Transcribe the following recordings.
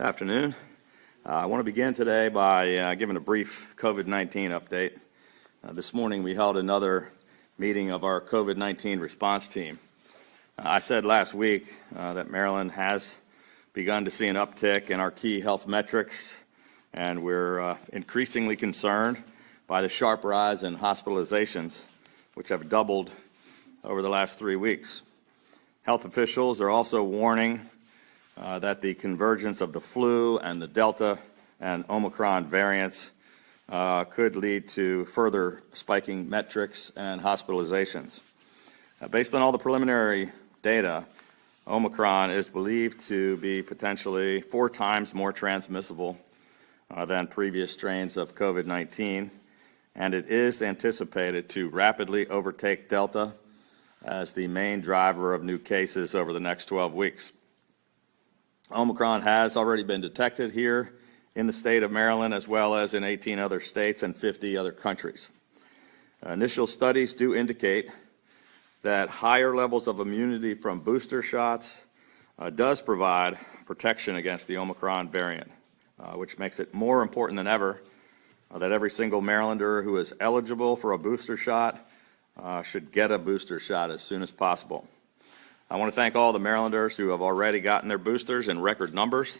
Afternoon. I want to begin today by giving a brief COVID-19 update. This morning we held another meeting of our COVID-19 response team. I said last week that Maryland has begun to see an uptick in our key health metrics, and we're increasingly concerned by the sharp rise in hospitalizations, which have doubled over the last 3 weeks. Health officials are also warning that the convergence of the flu and the Delta and Omicron variants could lead to further spiking metrics and hospitalizations. Based on all the preliminary data, Omicron is believed to be potentially 4 times more transmissible than previous strains of COVID-19, and it is anticipated to rapidly overtake Delta as the main driver of new cases over the next 12 weeks. Omicron has already been detected here in the state of Maryland, as well as in 18 other states and 50 other countries. Initial studies do indicate that higher levels of immunity from booster shots does provide protection against the Omicron variant, which makes it more important than ever that every single Marylander who is eligible for a booster shot should get a booster shot as soon as possible. I want to thank all the Marylanders who have already gotten their boosters in record numbers.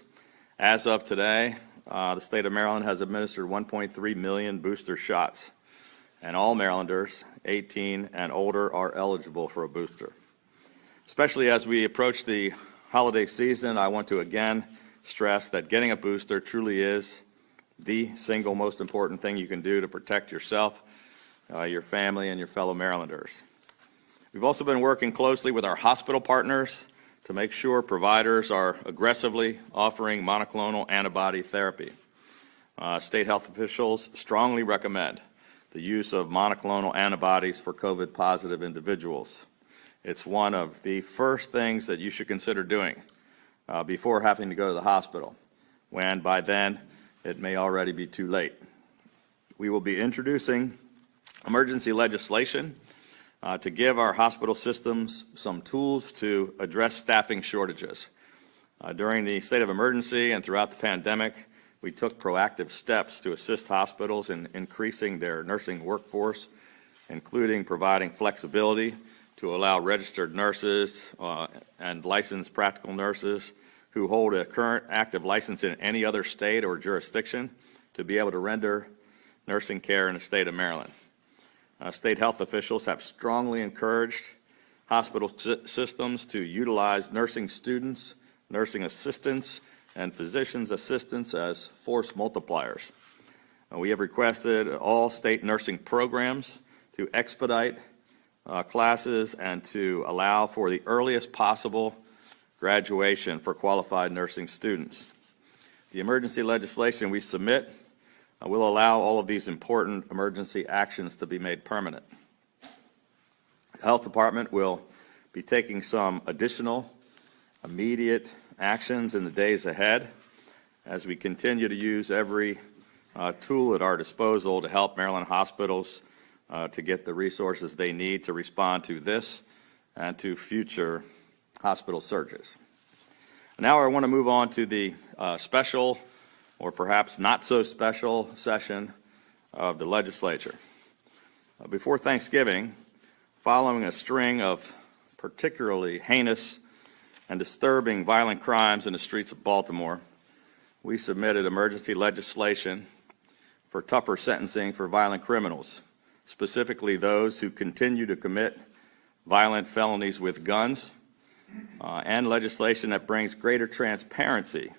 As of today, the state of Maryland has administered 1.3 million booster shots, and all Marylanders 18 and older are eligible for a booster. Especially as we approach the holiday season, I want to again stress that getting a booster truly is the single most important thing you can do to protect yourself, your family, and your fellow Marylanders. We've also been working closely with our hospital partners to make sure providers are aggressively offering monoclonal antibody therapy. State health officials strongly recommend the use of monoclonal antibodies for COVID-positive individuals. It's one of the first things that you should consider doing before having to go to the hospital, when by then it may already be too late. We will be introducing emergency legislation to give our hospital systems some tools to address staffing shortages. During the state of emergency and throughout the pandemic, we took proactive steps to assist hospitals in increasing their nursing workforce, including providing flexibility to allow registered nurses and licensed practical nurses who hold a current active license in any other state or jurisdiction to be able to render nursing care in the state of Maryland. State health officials have strongly encouraged hospital systems to utilize nursing students, nursing assistants, and physicians' assistants as force multipliers. We have requested all state nursing programs to expedite classes and to allow for the earliest possible graduation for qualified nursing students. The emergency legislation we submit will allow all of these important emergency actions to be made permanent. The Health Department will be taking some additional immediate actions in the days ahead as we continue to use every tool at our disposal to help Maryland hospitals to get the resources they need to respond to this and to future hospital surges. Now I want to move on to the special or perhaps not so special session of the legislature. Before Thanksgiving, following a string of particularly heinous and disturbing violent crimes in the streets of Baltimore, we submitted emergency legislation for tougher sentencing for violent criminals, specifically those who continue to commit violent felonies with guns, and legislation that brings greater transparency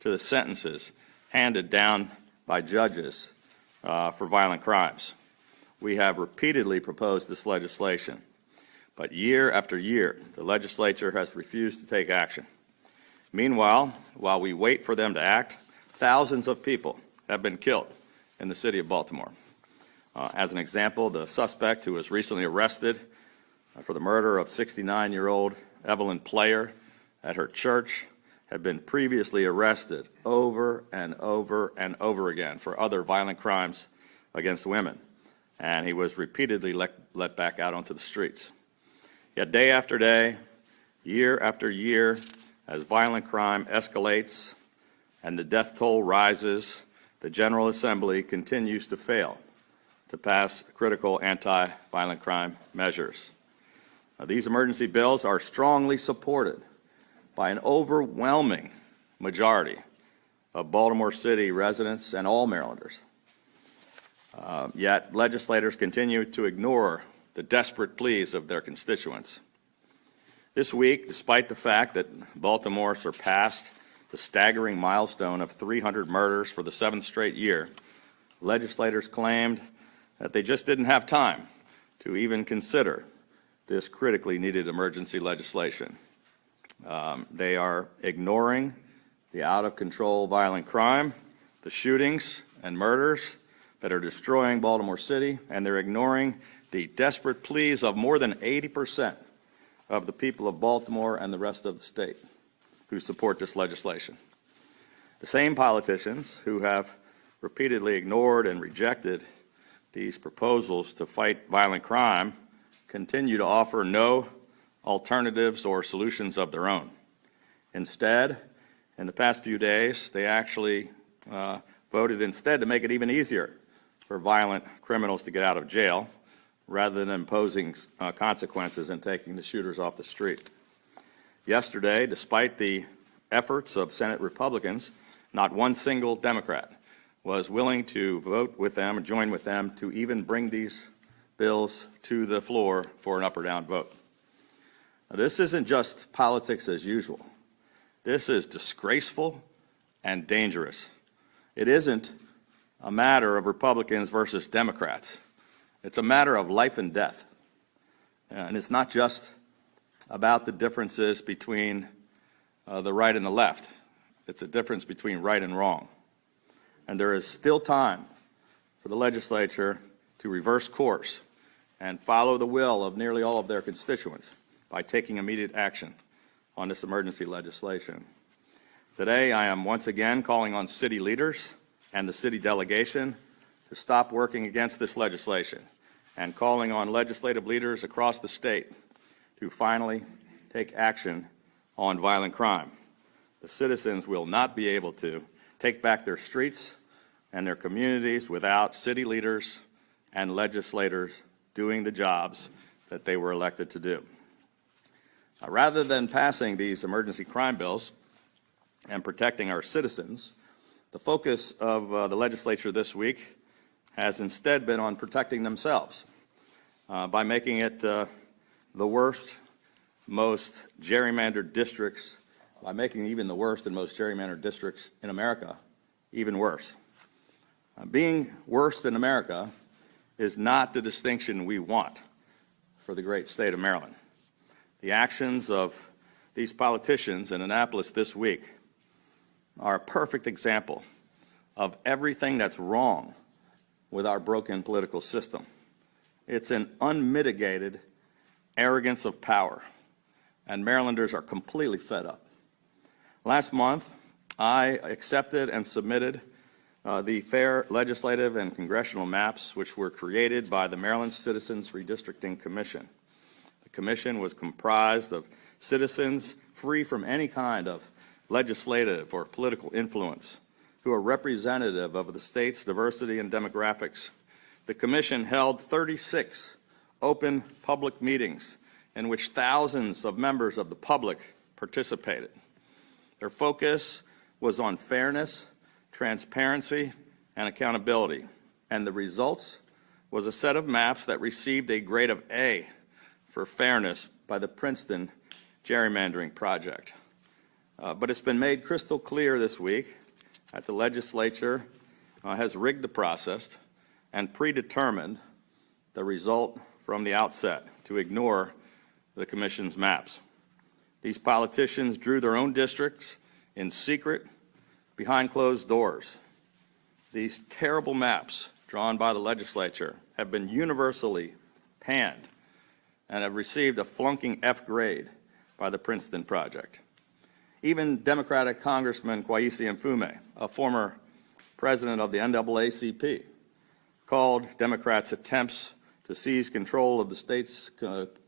to the sentences handed down by judges for violent crimes. We have repeatedly proposed this legislation, but year after year, the legislature has refused to take action. Meanwhile, while we wait for them to act, thousands of people have been killed in the city of Baltimore. As an example, the suspect who was recently arrested for the murder of 69-year-old Evelyn Player at her church had been previously arrested over and over and over again for other violent crimes against women, and he was repeatedly let back out onto the streets. Yet day after day, year after year, as violent crime escalates, and the death toll rises, the General Assembly continues to fail to pass critical anti-violent crime measures. These emergency bills are strongly supported by an overwhelming majority of Baltimore City residents and all Marylanders. Yet legislators continue to ignore the desperate pleas of their constituents. This week, despite the fact that Baltimore surpassed the staggering milestone of 300 murders for the 7th straight year, legislators claimed that they just didn't have time to even consider this critically needed emergency legislation. They are ignoring the out-of-control violent crime, the shootings and murders that are destroying Baltimore City, and they're ignoring the desperate pleas of more than 80% of the people of Baltimore and the rest of the state who support this legislation. The same politicians who have repeatedly ignored and rejected these proposals to fight violent crime continue to offer no alternatives or solutions of their own. Instead, in the past few days, they actually voted instead to make it even easier for violent criminals to get out of jail rather than imposing consequences and taking the shooters off the street. Yesterday, despite the efforts of Senate Republicans, not one single Democrat was willing to vote with them and join with them to even bring these bills to the floor for an up or down vote. Now, this isn't just politics as usual. This is disgraceful and dangerous. It isn't a matter of Republicans versus Democrats. It's a matter of life and death. And it's not just about the differences between the right and the left. It's a difference between right and wrong. And there is still time for the legislature to reverse course and follow the will of nearly all of their constituents by taking immediate action on this emergency legislation. Today, I am once again calling on city leaders and the city delegation to stop working against this legislation and calling on legislative leaders across the state to finally take action on violent crime. The citizens will not be able to take back their streets and their communities without city leaders and legislators doing the jobs that they were elected to do. Rather than passing these emergency crime bills and protecting our citizens, the focus of the legislature this week has instead been on protecting themselves by making it the worst, most gerrymandered districts, by making even the worst and most gerrymandered districts in America even worse. Being worse than America is not the distinction we want for the great state of Maryland. The actions of these politicians in Annapolis this week are a perfect example of everything that's wrong with our broken political system. It's an unmitigated arrogance of power, and Marylanders are completely fed up. Last month, I accepted and submitted the fair legislative and congressional maps which were created by the Maryland Citizens Redistricting Commission. The commission was comprised of citizens free from any kind of legislative or political influence who are representative of the state's diversity and demographics. The commission held 36 open public meetings in which thousands of members of the public participated. Their focus was on fairness, transparency, and accountability, and the results was a set of maps that received a grade of A for fairness by the Princeton Gerrymandering Project. But it's been made crystal clear this week that the legislature has rigged the process and predetermined the result from the outset to ignore the commission's maps. These politicians drew their own districts in secret, behind closed doors. These terrible maps drawn by the legislature have been universally panned and have received a flunking F grade by the Princeton Project. Even Democratic Congressman Kwesi Mfume, a former president of the NAACP, called Democrats' attempts to seize control of the state's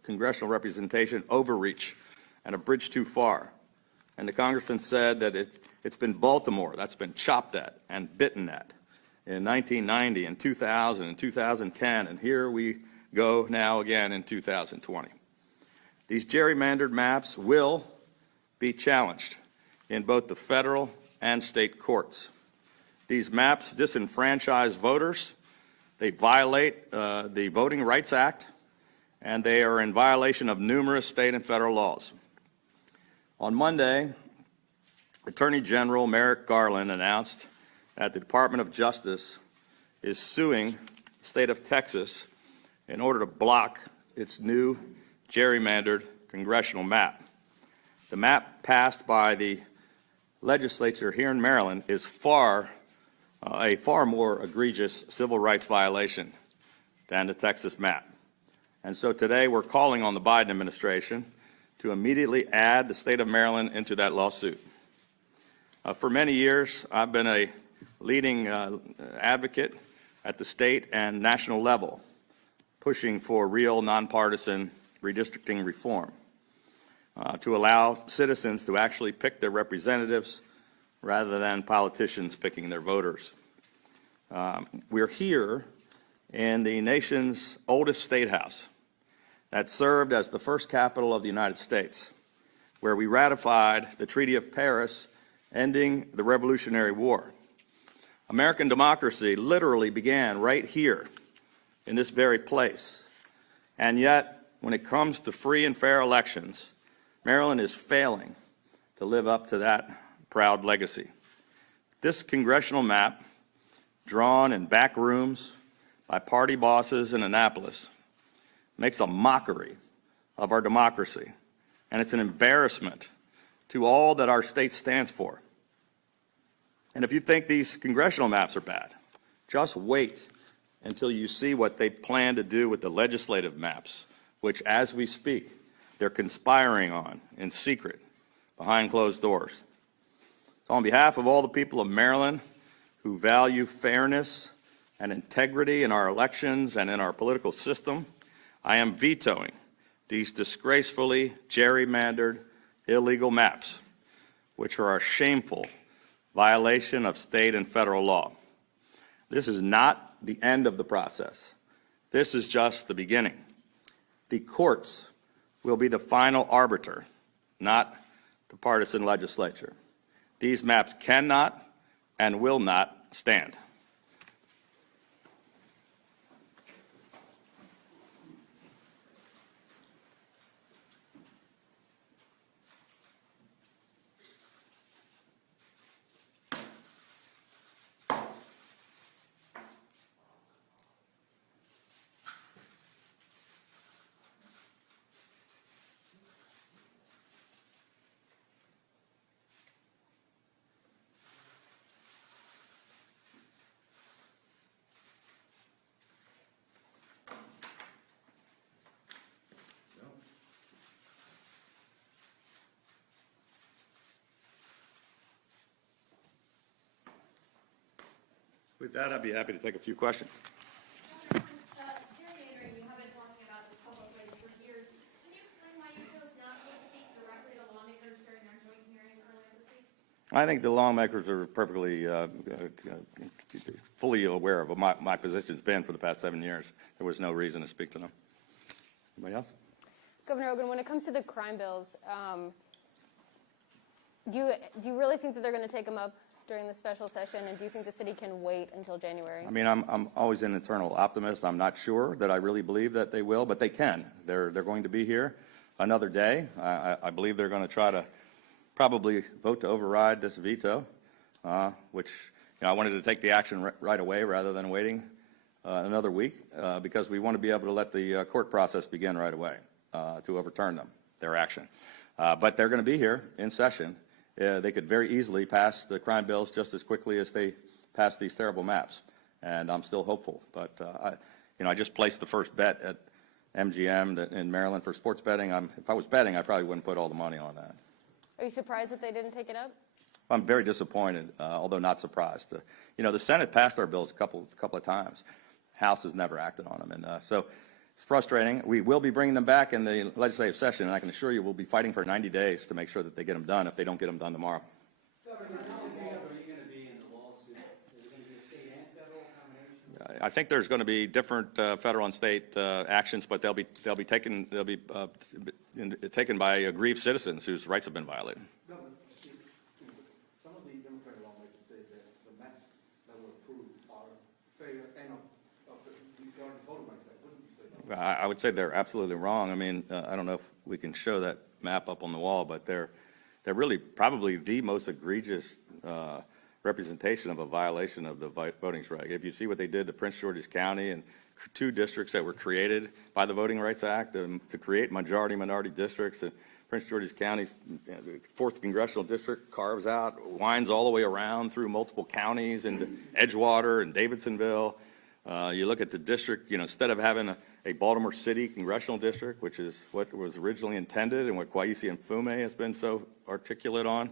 congressional representation overreach and a bridge too far, and the congressman said that it's been Baltimore that's been chopped at and bitten at in 1990 and 2000 and 2010, and here we go now again in 2020. These gerrymandered maps will be challenged in both the federal and state courts. These maps disenfranchise voters, they violate the Voting Rights Act, and they are in violation of numerous state and federal laws. On Monday, Attorney General Merrick Garland announced that the Department of Justice is suing the state of Texas in order to block its new gerrymandered congressional map. The map passed by the legislature here in Maryland is a far more egregious civil rights violation than the Texas map. And so today we're calling on the Biden administration to immediately add the state of Maryland into that lawsuit. For many years, I've been a leading advocate at the state and national level, pushing for real nonpartisan redistricting reform to allow citizens to actually pick their representatives rather than politicians picking their voters. We're here in the nation's oldest state house that served as the first capital of the United States, where we ratified the Treaty of Paris, ending the Revolutionary War. American democracy literally began right here in this very place. And yet, when it comes to free and fair elections, Maryland is failing to live up to that proud legacy. This congressional map, drawn in back rooms by party bosses in Annapolis, makes a mockery of our democracy, and it's an embarrassment to all that our state stands for. And if you think these congressional maps are bad, just wait until you see what they plan to do with the legislative maps, which, as we speak, they're conspiring on in secret behind closed doors. So on behalf of all the people of Maryland who value fairness and integrity in our elections and in our political system, I am vetoing these disgracefully gerrymandered, illegal maps, which are a shameful violation of state and federal law. This is not the end of the process. This is just the beginning. The courts will be the final arbiter, not the partisan legislature. These maps cannot and will not stand. With that, I'd be happy to take a few questions. Gerrymandering, you have been talking about the public way for years. Can you explain why you chose not to speak directly to lawmakers during our joint hearing earlier this week? I think the lawmakers are perfectly fully aware of what my position's been for the past 7 years. There was no reason to speak to them. Anybody else? Governor Hogan, when it comes to the crime bills, do you really think that they're going to take them up during the special session, and do you think the city can wait until January? I mean, I'm always an eternal optimist. I'm not sure that I really believe that they will, but they can. They're going to be here another day. I believe they're going to try to probably vote to override this veto, which I wanted to take the action right away rather than waiting another week because we want to be able to let the court process begin right away to overturn their action. But they're going to be here in session. They could very easily pass the crime bills just as quickly as they pass these terrible maps, and I'm still hopeful. But I just placed the first bet at MGM in Maryland for sports betting. If I was betting, I probably wouldn't put all the money on that. Are you surprised that they didn't take it up? I'm very disappointed, although not surprised. The Senate passed our bills a couple of times. House has never acted on them, and so It's frustrating. We will be bringing them back in the legislative session, and I can assure you we'll be fighting for 90 days to make sure that they get them done if they don't get them done tomorrow. I think there's going to be different federal and state actions, but they'll be taken taken by aggrieved citizens whose rights have been violated. No, but some of the Democratic lawmakers say that the maps that were approved are fair and regarding voting rights. What did you say? I would say they're absolutely wrong. I mean, I don't know if we can show that map up on the wall, but they're really probably the most egregious representation of a violation of the voting rights. If you see what they did to Prince George's County and 2 districts that were created by the Voting Rights Act to create majority-minority districts, and Prince George's County's 4th Congressional District carves out, winds all the way around through multiple counties into Edgewater and Davidsonville. You look at the district, instead of having a Baltimore City Congressional District, which is what was originally intended and what Kwesi and Fume has been so articulate on,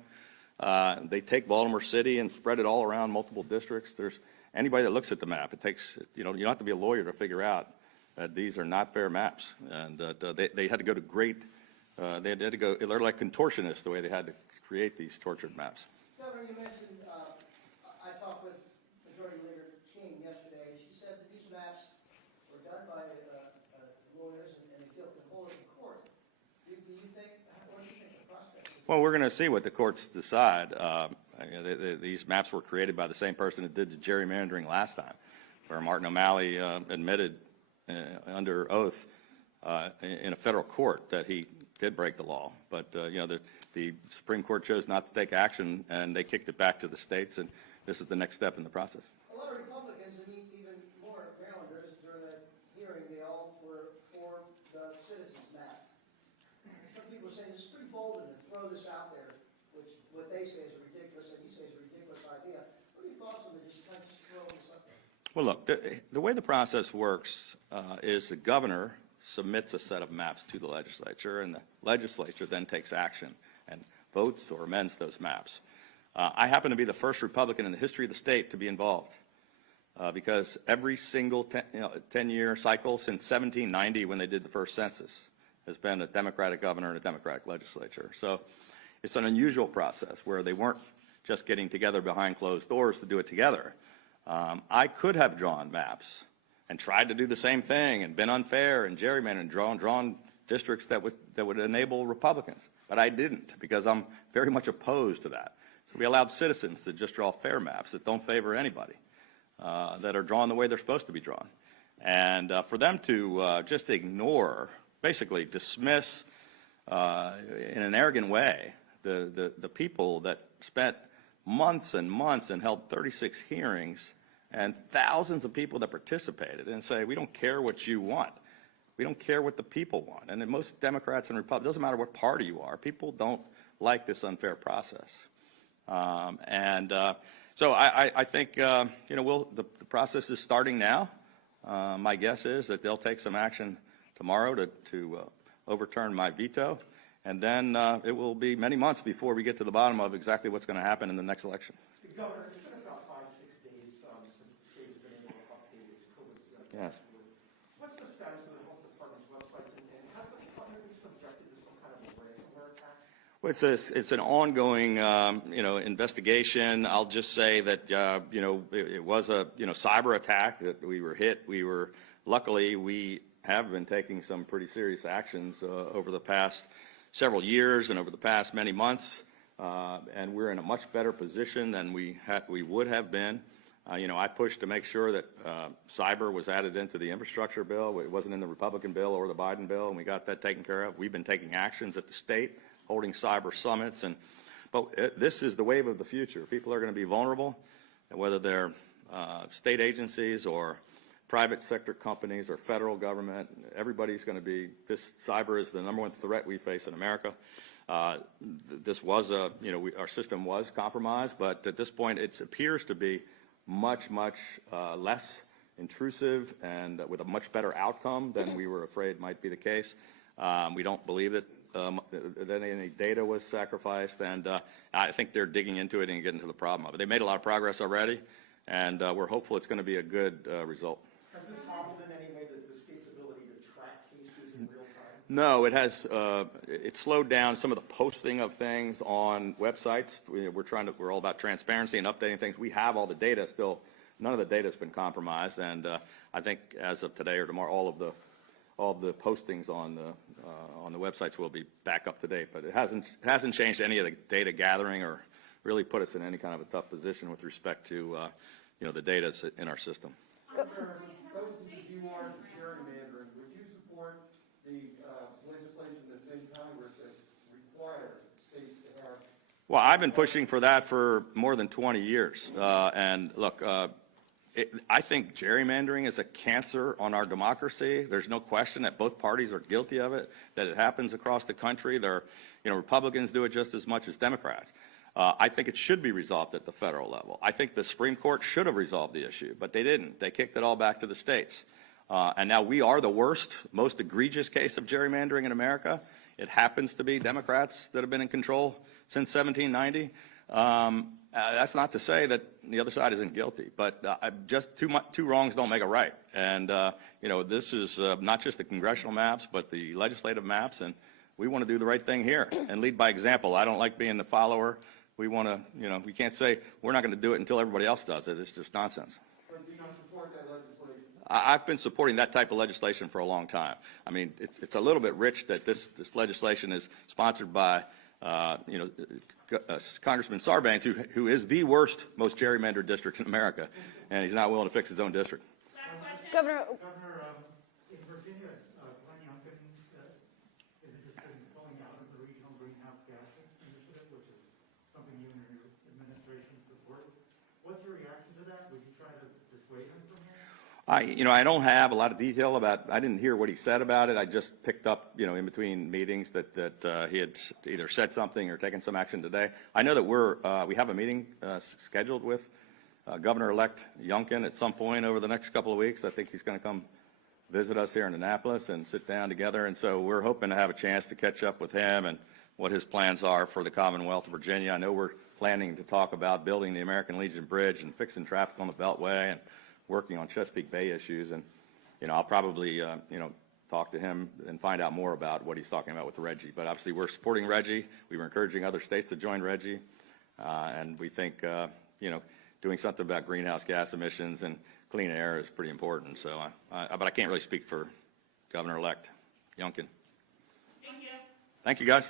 they take Baltimore City and spread it all around multiple districts. There's anybody that looks at the map, it takes, you don't have to be a lawyer to figure out that these are not fair maps. And they had to go to great, they're like contortionists the way they had to create these tortured maps. Governor, you mentioned, I talked with Majority Leader King yesterday, and she said that these maps were done by lawyers and they can hold it in court. Do you think, what do you think the prospect is? Well, we're going to see what the courts decide. These maps were created by the same person that did the gerrymandering last time, where Martin O'Malley admitted under oath in a federal court that he did break the law. But, the Supreme Court chose not to take action, and they kicked it back to the states, and this is the next step in the process. A lot of Republicans, and even more Marylanders, during the hearing, they all were for the citizens map. Some people are saying this is pretty bold to throw this out there, which what they say is ridiculous, and he says ridiculous idea. What are your thoughts on just kind of throwing this up there? Well, look, the way the process works is the governor submits a set of maps to the legislature, and the legislature then takes action and votes or amends those maps. I happen to be the first Republican in the history of the state to be involved because every single 10-year cycle since 1790, when they did the first census, has been a Democratic governor and a Democratic legislature. So it's an unusual process where they weren't just getting together behind closed doors to do it together. I could have drawn maps and tried to do the same thing and been unfair and gerrymandered and drawn districts that would enable Republicans. But I didn't, because I'm very much opposed to that. So we allowed citizens to just draw fair maps that don't favor anybody, that are drawn the way they're supposed to be drawn. And for them to just ignore, basically dismiss in an arrogant way the people that spent months and months and held 36 hearings and thousands of people that participated, and say, we don't care what you want. We don't care what the people want. And in most Democrats and Republicans, it doesn't matter what party you are, people don't like this unfair process. So I think, the process is starting now. My guess is that they'll take some action tomorrow to overturn my veto. And then it will be many months before we get to the bottom of exactly what's going to happen in the next election. Governor, it's been about 5-6 days since the state has been able to update its COVID. Yes. What's the status of the health department's websites, and has the department been subjected to some kind of a ransomware attack? Well, it's an ongoing, investigation. I'll just say that, it was a, cyber attack that we were hit. Luckily, we have been taking some pretty serious actions over the past several years and over the past many months, and we're in a much better position than we would have been. I pushed to make sure that cyber was added into the infrastructure bill. It wasn't in the Republican bill or the Biden bill, and we got that taken care of. We've been taking actions at the state, holding cyber summits, but this is the wave of the future. People are going to be vulnerable, whether they're state agencies or private sector companies or federal government. Everybody's going to be, this cyber is the #1 threat we face in America. This was our system was compromised, but at this point it appears to be much less intrusive and with a much better outcome than we were afraid might be the case. We don't believe that any data was sacrificed, and I think they're digging into it and getting to the problem of it. They made a lot of progress already, and we're hopeful it's going to be a good result. Has this hobbled in any way the state's ability to No, it has, it slowed down some of the posting of things on websites. We're all about transparency and updating things. We have all the data still. None of the data has been compromised, and I think as of today or tomorrow, all of the postings on the websites will be back up to date. But it hasn't changed any of the data gathering or really put us in any kind of a tough position with respect to the data in our system. Those of you who are gerrymandering, would you support the legislation that's in Congress that requires states to have? Well, I've been pushing for that for more than 20 years. And look, I think gerrymandering is a cancer on our democracy. There's no question that both parties are guilty of it, that it happens across the country. Republicans do it just as much as Democrats. I think it should be resolved at the federal level. I think the Supreme Court should have resolved the issue, but they didn't. They kicked it all back to the states. And now we are the worst, most egregious case of gerrymandering in America. It happens to be Democrats that have been in control since 1790. That's not to say that the other side isn't guilty, but just two wrongs don't make a right. And, this is not just the congressional maps, but the legislative maps, and we want to do the right thing here and lead by example. I don't like being the follower. We want to, we can't say we're not going to do it until everybody else does it. It's just nonsense. But do you not support that legislation? I've been supporting that type of legislation for a long time. I mean, it's a little bit rich that this legislation is sponsored by, Congressman Sarbanes, who is the worst, most gerrymandered district in America, and he's not willing to fix his own district. Governor, In Virginia, Glenn Youngkin is interested in pulling out of the regional greenhouse gas initiative, which is something you and your administration support. What's your reaction to that? Would you try to dissuade him from here? I don't have a lot of detail I didn't hear what he said about it. I just picked up, in between meetings that he had either said something or taken some action today. I know that we have a meeting scheduled with Governor-elect Youngkin at some point over the next couple of weeks. I think he's going to come visit us here in Annapolis and sit down together. And so we're hoping to have a chance to catch up with him and what his plans are for the Commonwealth of Virginia. I know we're planning to talk about building the American Legion Bridge and fixing traffic on the Beltway and working on Chesapeake Bay issues. And, I'll probably, talk to him and find out more about what he's talking about with Reggie. But obviously we're supporting Reggie. We were encouraging other states to join Reggie. And we think, doing something about greenhouse gas emissions and clean air is pretty important. So, but I can't really speak for Governor-elect Youngkin. Thank you. Thank you, guys.